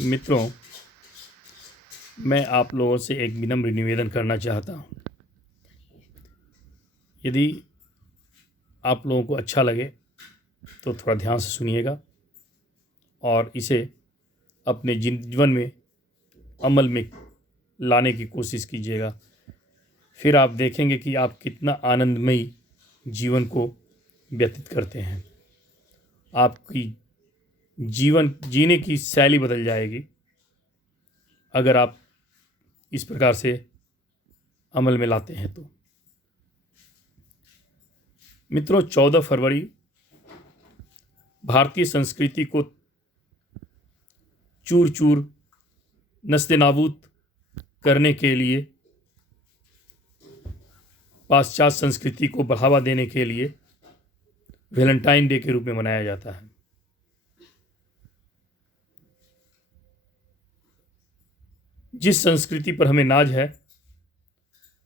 मित्रों, मैं आप लोगों से एक विनम्र निवेदन करना चाहता हूँ। यदि आप लोगों को अच्छा लगे तो थोड़ा ध्यान से सुनिएगा और इसे अपने जीवन में अमल में लाने की कोशिश कीजिएगा। फिर आप देखेंगे कि आप कितना आनंदमयी जीवन को व्यतीत करते हैं। आपकी जीवन जीने की शैली बदल जाएगी अगर आप इस प्रकार से अमल में लाते हैं तो। मित्रों, 14 फरवरी भारतीय संस्कृति को चूर चूर नस्ते-नाबूद करने के लिए, पाश्चात्य संस्कृति को बढ़ावा देने के लिए वैलेंटाइन डे के रूप में मनाया जाता है। जिस संस्कृति पर हमें नाज है,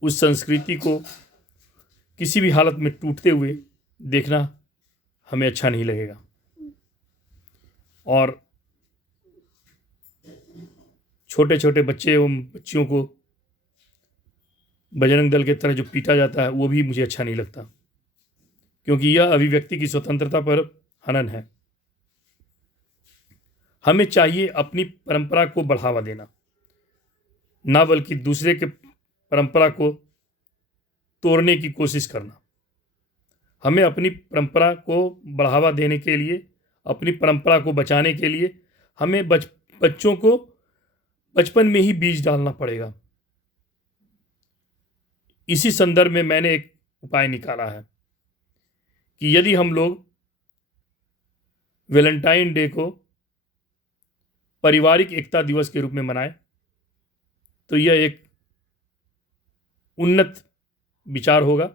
उस संस्कृति को किसी भी हालत में टूटते हुए देखना हमें अच्छा नहीं लगेगा। और छोटे छोटे बच्चे एवं बच्चियों को बजरंग दल के तरह जो पीटा जाता है, वो भी मुझे अच्छा नहीं लगता, क्योंकि यह अभिव्यक्ति की स्वतंत्रता पर हनन है। हमें चाहिए अपनी परंपरा को बढ़ावा देना, ना बल्कि दूसरे के परंपरा को तोड़ने की कोशिश करना। हमें अपनी परंपरा को बढ़ावा देने के लिए, अपनी परंपरा को बचाने के लिए हमें बच्चों को बचपन में ही बीज डालना पड़ेगा। इसी संदर्भ में मैंने एक उपाय निकाला है कि यदि हम लोग वैलेंटाइन डे को पारिवारिक एकता दिवस के रूप में मनाएं तो यह एक उन्नत विचार होगा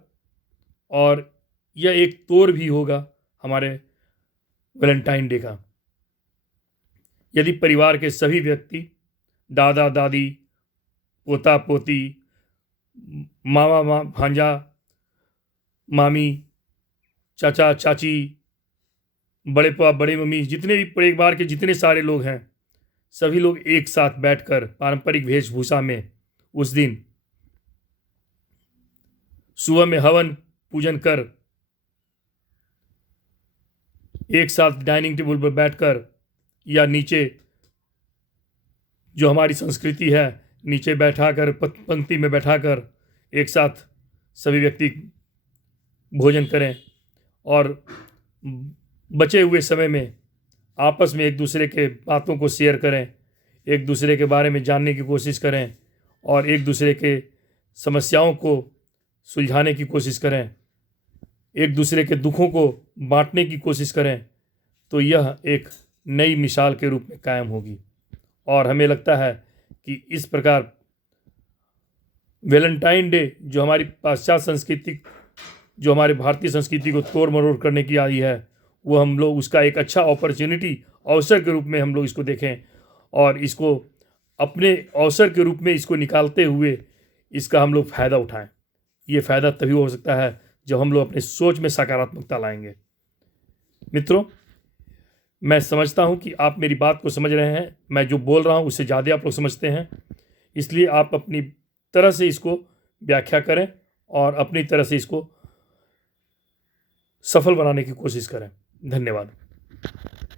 और यह एक तोड़ भी होगा हमारे वैलेंटाइन डे का। यदि परिवार के सभी व्यक्ति, दादा दादी, पोता पोती, मामा भांजा, मामी, चाचा चाची, बड़े पापा, बड़े मम्मी, जितने भी परिवार के जितने सारे लोग हैं, सभी लोग एक साथ बैठकर पारंपरिक वेशभूषा में उस दिन सुबह में हवन पूजन कर एक साथ डाइनिंग टेबल पर बैठकर या नीचे, जो हमारी संस्कृति है, नीचे बैठाकर पंक्ति में बैठाकर एक साथ सभी व्यक्ति भोजन करें और बचे हुए समय में आपस में एक दूसरे के बातों को शेयर करें, एक दूसरे के बारे में जानने की कोशिश करें और एक दूसरे के समस्याओं को सुलझाने की कोशिश करें, एक दूसरे के दुखों को बांटने की कोशिश करें, तो यह एक नई मिसाल के रूप में कायम होगी। और हमें लगता है कि इस प्रकार वैलेंटाइन डे, जो हमारी पाश्चात्य संस्कृति, जो हमारे भारतीय संस्कृति को तोड़ मरोड़ करने की आई है, वो हम लोग उसका एक अच्छा अपॉर्चुनिटी, अवसर के रूप में हम लोग इसको देखें और इसको अपने अवसर के रूप में इसको निकालते हुए इसका हम लोग फ़ायदा उठाएं। ये फ़ायदा तभी हो सकता है जब हम लोग अपने सोच में सकारात्मकता लाएंगे। मित्रों, मैं समझता हूं कि आप मेरी बात को समझ रहे हैं। मैं जो बोल रहा हूं उससे ज़्यादा आप लोग समझते हैं, इसलिए आप अपनी तरह से इसको व्याख्या करें और अपनी तरह से इसको सफल बनाने की कोशिश करें। धन्यवाद।